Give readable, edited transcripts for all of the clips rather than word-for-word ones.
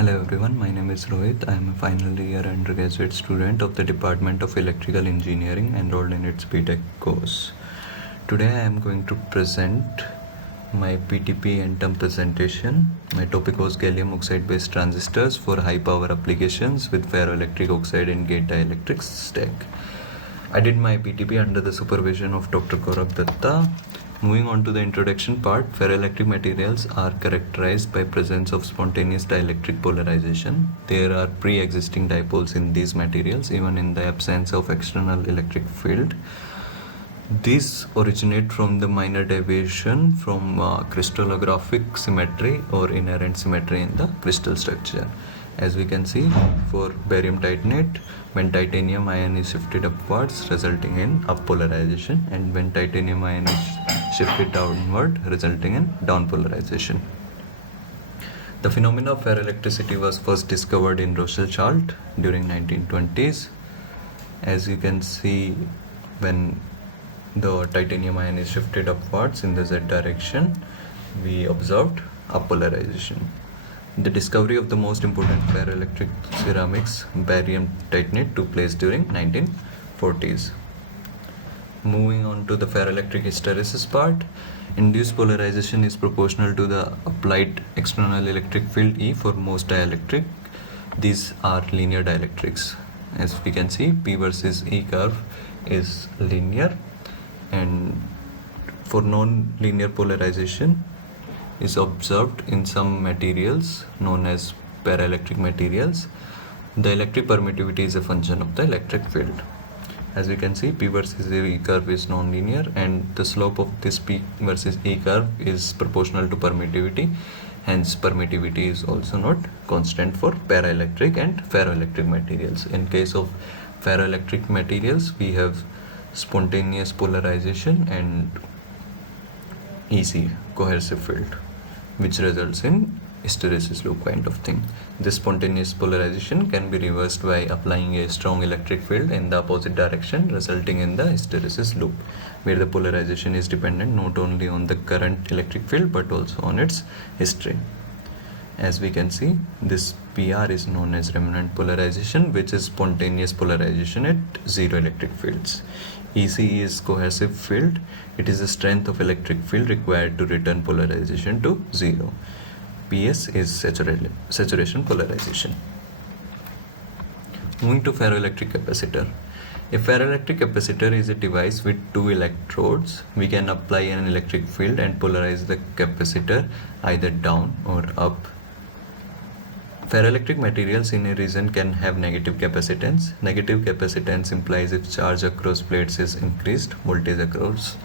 Hello everyone, my name is Rohit. I am a final year undergraduate student of the Department of Electrical Engineering enrolled in its BTech course. Today I am going to present my BTP end-term presentation. My topic was gallium oxide based transistors for high power applications with ferroelectric oxide and gate dielectric stack. I did my BTP under the supervision of Dr. Kharagpur. Moving on to the introduction part, ferroelectric materials are characterized by presence of spontaneous dielectric polarization. There are pre-existing dipoles in these materials even in the absence of external electric field. These originate from the minor deviation from crystallographic symmetry or inherent symmetry in the crystal structure. As we can see, for barium titanate, when titanium ion is shifted upwards resulting in up polarization, and when titanium ion is shifted downward resulting in down polarization. The phenomena of ferroelectricity was first discovered in Rothschild during 1920s. As you can see, when the titanium ion is shifted upwards in the z direction, we observed up polarization. The discovery of the most important ferroelectric ceramics, barium titanate, took place during 1940s. Moving on to the ferroelectric hysteresis part, induced polarization is proportional to the applied external electric field E for most dielectric. These are linear dielectrics. As we can see, P versus E curve is linear, and for non-linear polarization is observed in some materials known as paraelectric materials. The electric permittivity is a function of the electric field. As we can see, P versus E curve is non-linear, and the slope of this P versus E curve is proportional to permittivity. Hence, permittivity is also not constant for paraelectric and ferroelectric materials. In case of ferroelectric materials, we have spontaneous polarization and EC, coercive field, which results in hysteresis loop kind of thing. This spontaneous polarization can be reversed by applying a strong electric field in the opposite direction, resulting in the hysteresis loop, where the polarization is dependent not only on the current electric field but also on its history. As we can see, this PR is known as remnant polarization, which is spontaneous polarization at zero electric fields. EC is coercive field. It is the strength of electric field required to return polarization to zero. PS is saturation polarization. Moving to ferroelectric capacitor. A ferroelectric capacitor is a device with two electrodes. We can apply an electric field and polarize the capacitor either down or up. Ferroelectric materials in a region can have negative capacitance. Negative capacitance implies if charge across plates is increased, voltage across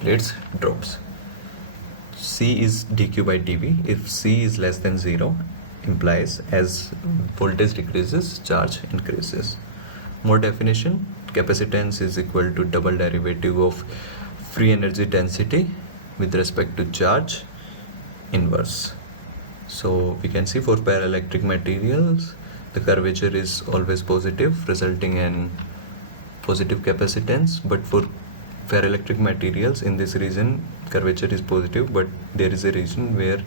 plates drops. C is dq by dV. If C is less than 0, implies as voltage decreases, charge increases. More definition, capacitance is equal to double derivative of free energy density with respect to charge inverse. So we can see for paraelectric materials, the curvature is always positive, resulting in positive capacitance. But for ferroelectric materials, in this region, curvature is positive, but there is a region where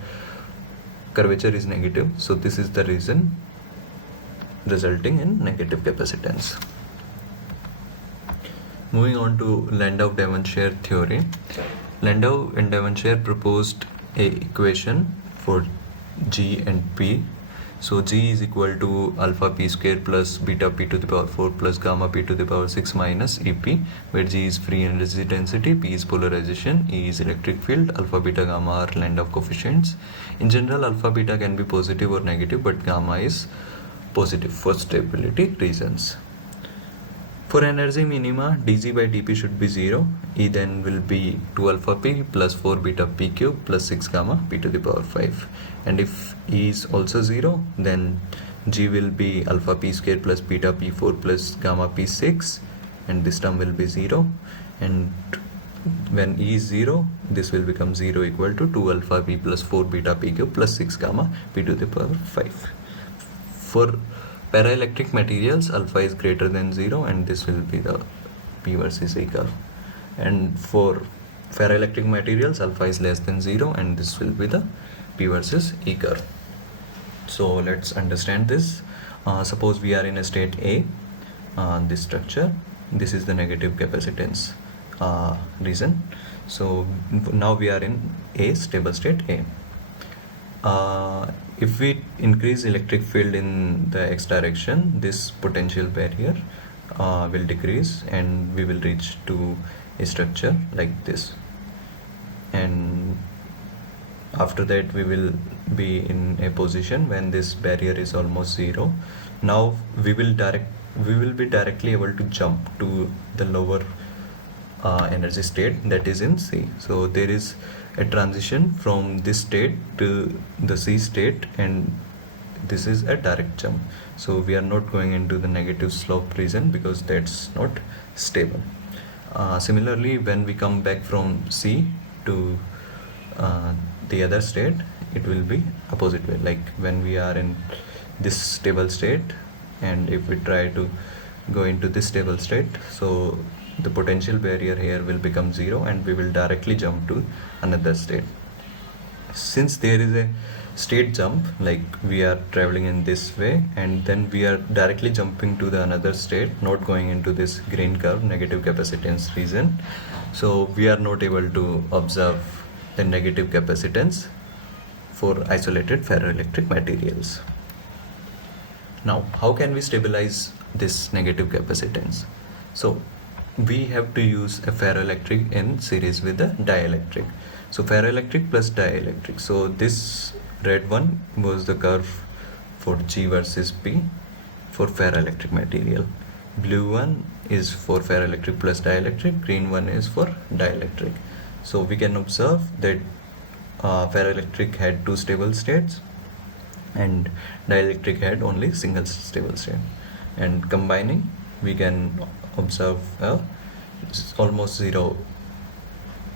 curvature is negative. So this is the reason resulting in negative capacitance. Moving on to Landau-Devonshire theory. Landau and Devonshire proposed a equation for G and P. So G is equal to alpha P square plus beta P to the power 4 plus gamma P to the power 6 minus EP, where G is free energy density, P is polarization, E is electric field, alpha beta gamma are Landau coefficients. In general, alpha beta can be positive or negative, but gamma is positive for stability reasons. For energy minima, dG by dP should be 0. E then will be 2 alpha p plus 4 beta p cube plus 6 gamma p to the power 5. And if E is also 0, then G will be alpha p square plus beta p4 plus gamma p6, and this term will be 0. And when E is 0, this will become 0 equal to 2 alpha p plus 4 beta p cube plus 6 gamma p to the power 5. For paraelectric materials, alpha is greater than 0, and this will be the P versus E curve. And for ferroelectric materials, alpha is less than 0, and this will be the P versus E curve. So let's understand this. Suppose we are in a state A, this structure, this is the negative capacitance region. So now we are in A, stable state A. If we increase electric field in the x direction, this potential barrier will decrease and we will reach to a structure like this. And after that we will be in a position when this barrier is almost zero. Now we will be directly able to jump to the lower energy state, that is in C. So there is a transition from this state to the C state, and this is a direct jump. So we are not going into the negative slope region because that's not stable. Similarly, when we come back from C to the other state, it will be opposite way. Like when we are in this stable state, and if we try to go into this stable state, so the potential barrier here will become zero and we will directly jump to another state. Since there is a state jump, like we are traveling in this way and then we are directly jumping to the another state, not going into this green curve, negative capacitance region, so we are not able to observe the negative capacitance for isolated ferroelectric materials. Now, how can we stabilize this negative capacitance? So we have to use a ferroelectric in series with a dielectric. So ferroelectric plus dielectric. So this red one was the curve for G versus P for ferroelectric material. Blue one is for ferroelectric plus dielectric. Green one is for dielectric. So we can observe that ferroelectric had two stable states and dielectric had only single stable state. And combining, we can observe almost zero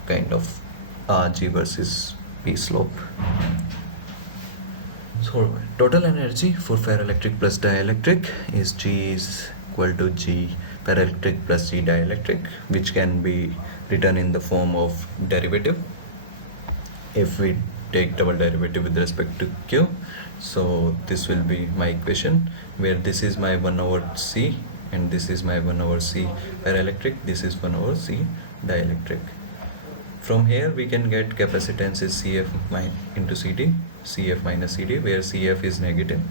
kind of G versus P slope. So total energy for ferroelectric plus dielectric is G is equal to G ferroelectric plus G dielectric, which can be written in the form of derivative. If we take double derivative with respect to Q, so this will be my equation where this is my 1 over C and this is my 1 over C ferroelectric, this is 1 over C dielectric. From here we can get capacitance is CF into CD, CF minus CD, where CF is negative.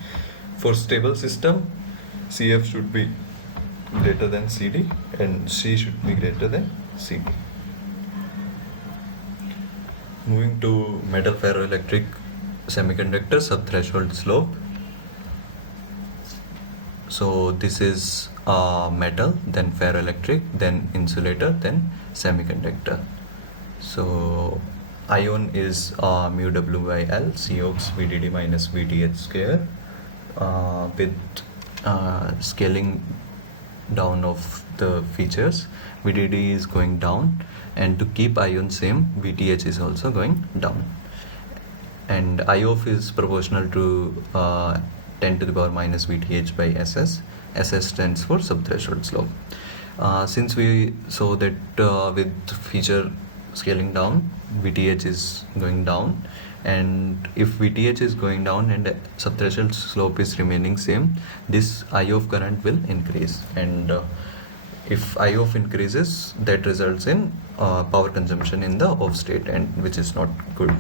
For stable system, CF should be greater than CD and C should be greater than CD. Moving to metal ferroelectric semiconductor subthreshold slope. So this is metal, then ferroelectric, then insulator, then semiconductor. So ion is mu W by L, Cox VDD minus VDH square, with scaling down of the features. VDD is going down, and to keep ion same, VTH is also going down. And I of is proportional to 10 to the power minus VTH by SS. SS stands for subthreshold slope. Since we saw that with feature scaling down, VTH is going down, and if VTH is going down and subthreshold slope is remaining same, this I of current will increase, and if I of increases, that results in power consumption in the off state, and which is not good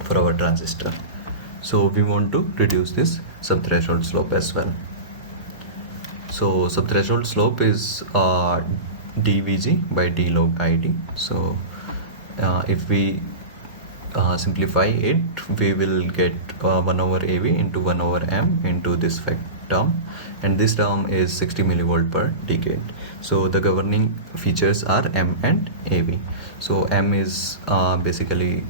for our transistor. So we want to reduce this subthreshold slope as well. So subthreshold slope is dVg by d log ID. So if we simplify it, we will get 1 over AV into 1 over M into this term, and this term is 60 millivolt per decade. So the governing features are M and AV. So M is basically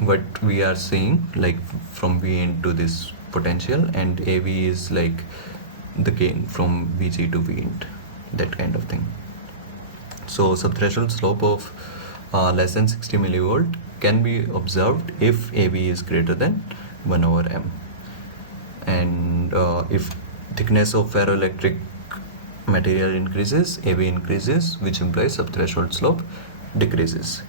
what we are seeing, like from V into this potential, and AV is like the gain from Vg to V int, that kind of thing. So subthreshold slope of less than 60 millivolt can be observed if AV is greater than 1 over M, and if thickness of ferroelectric material increases, AV increases, which implies subthreshold slope decreases.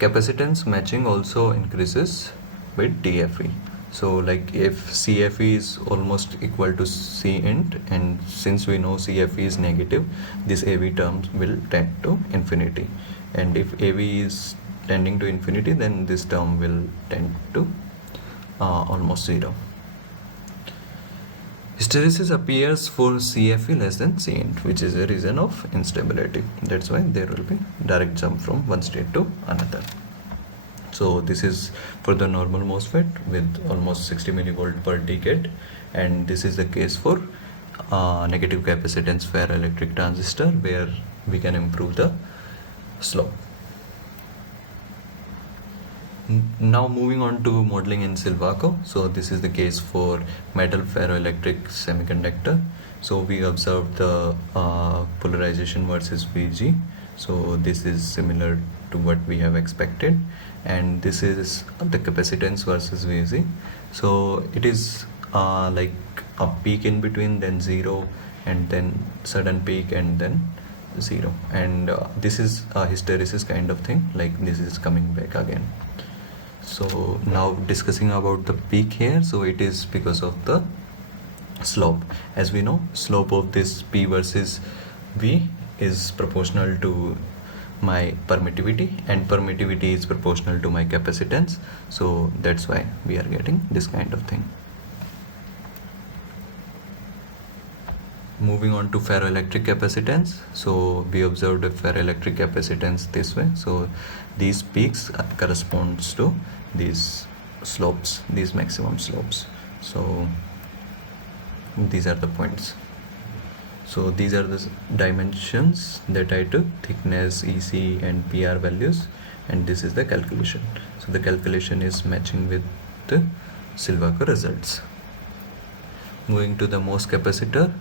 Capacitance matching also increases with DFE. So like if CFE is almost equal to C int, and since we know CFE is negative, this AV term will tend to infinity, and if AV is tending to infinity, then this term will tend to almost 0. Hysteresis appears for CFE less than C int, which is a reason of instability. That's why there will be direct jump from one state to another. So this is for the normal MOSFET with almost 60 millivolt per decade, and this is the case for negative capacitance ferroelectric transistor, where we can improve the slope. Now moving on to modeling in Silvaco. So this is the case for metal ferroelectric semiconductor. So we observed the polarization versus VG. So this is similar to what we have expected, and this is the capacitance versus VG. So it is like a peak in between, then 0, and then sudden peak, and then 0, and this is a hysteresis kind of thing, like this is coming back again. So now discussing about the peak here, so it is because of the slope. As we know, slope of this P versus V is proportional to my permittivity, and permittivity is proportional to my capacitance, so that's why we are getting this kind of thing. Moving on to ferroelectric capacitance. So we observed a ferroelectric capacitance this way. So these peaks corresponds to these slopes, these maximum slopes. So these are the points. So these are the dimensions that I took, thickness, EC and PR values, and this is the calculation. So the calculation is matching with the Silvaco results. Moving to the MOS capacitor.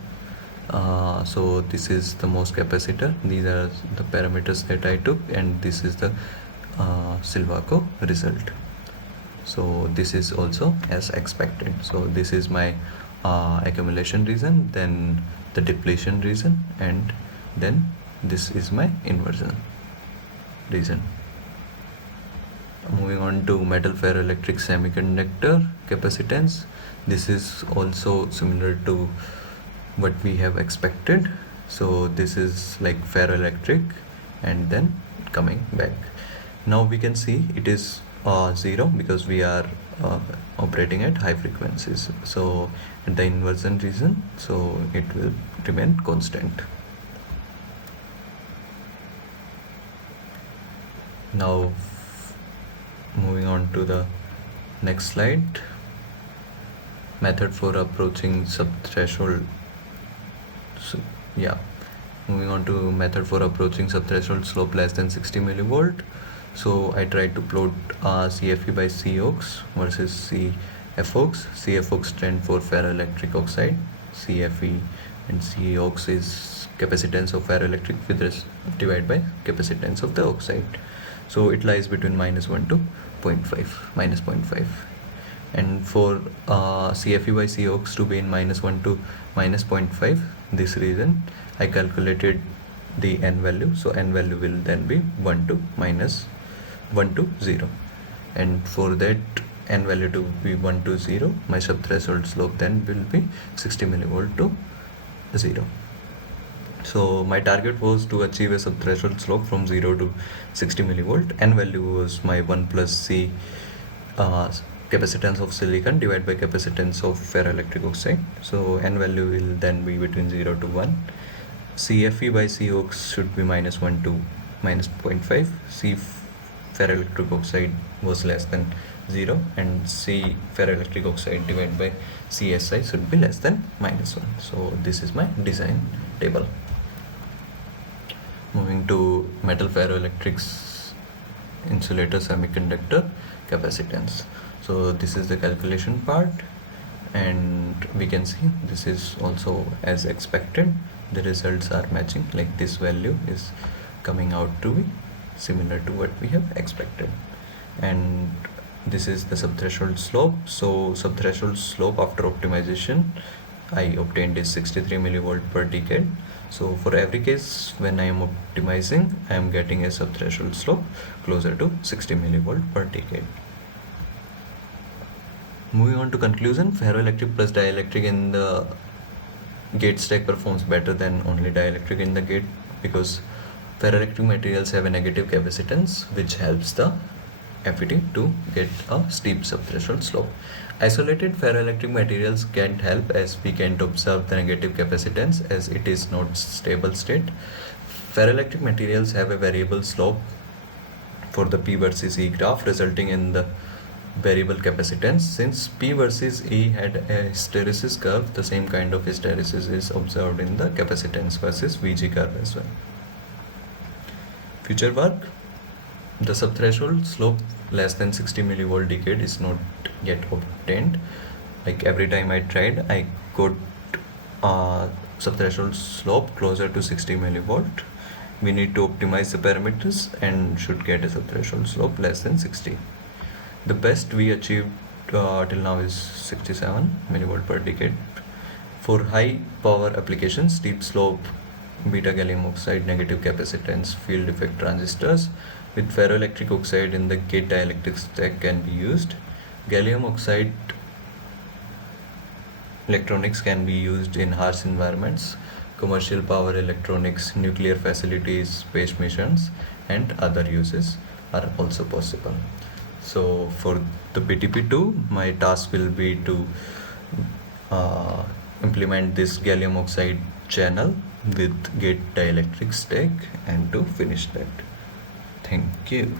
So this is the MOS capacitor. These are the parameters that I took, and this is the Silvaco result. So this is also as expected. So this is my accumulation region, then the depletion region, and then this is my inversion region. Moving on to metal ferroelectric semiconductor capacitance. This is also similar to what we have expected. So this is like ferroelectric and then coming back. Now we can see it is 0 because we are operating at high frequencies. So at the inversion region, so it will remain constant. Now moving on to the next slide. Method for approaching subthreshold. So yeah, moving on to method for approaching subthreshold slope less than 60 millivolt. So I tried to plot CFE by COX versus CFOX. CFOX stand for ferroelectric oxide. CFE and COX is capacitance of ferroelectric divided by capacitance of the oxide. So it lies between -1 to 0.5, -0.5. And for CFE by COX to be in -1 to -0.5, this region, I calculated the n value. So n value will then be 1 to -1 to 0. And for that n value to be 1 to 0, my subthreshold slope then will be 60 millivolt to 0. So my target was to achieve a subthreshold slope from 0 to 60 millivolt. N value was my 1 plus C capacitance of silicon divided by capacitance of ferroelectric oxide. So n value will then be between 0 to 1. CFE by COX should be -1 to -0.5. C ferroelectric oxide was less than 0, and C ferroelectric oxide divided by CSI should be less than -1. So this is my design table. Moving to metal ferroelectrics insulator semiconductor capacitance. So this is the calculation part, and we can see this is also as expected. The results are matching, like this value is coming out to be similar to what we have expected. And this is the subthreshold slope. So subthreshold slope after optimization I obtained is 63 millivolt per decade. So for every case when I am optimizing, I am getting a subthreshold slope closer to 60 millivolt per decade. Moving on to conclusion, ferroelectric plus dielectric in the gate stack performs better than only dielectric in the gate, because ferroelectric materials have a negative capacitance which helps the FET to get a steep subthreshold slope. Isolated ferroelectric materials can't help, as we can't observe the negative capacitance as it is not stable state. Ferroelectric materials have a variable slope for the P versus E graph, resulting in the variable capacitance. Since P versus E had a hysteresis curve, the same kind of hysteresis is observed in the capacitance versus VG curve as well. Future work: the subthreshold slope less than 60 millivolt decade is not yet obtained. Like every time I tried, I got subthreshold slope closer to 60 millivolt. We need to optimize the parameters and should get a subthreshold slope less than 60. The best we achieved till now is 67 millivolt per decade. For high power applications, steep slope, beta gallium oxide, negative capacitance, field effect transistors with ferroelectric oxide in the gate dielectric stack can be used. Gallium oxide electronics can be used in harsh environments, commercial power electronics, nuclear facilities, space missions, and other uses are also possible. So for the BTP2, my task will be to implement this gallium oxide channel with gate dielectric stack and to finish that. Thank you.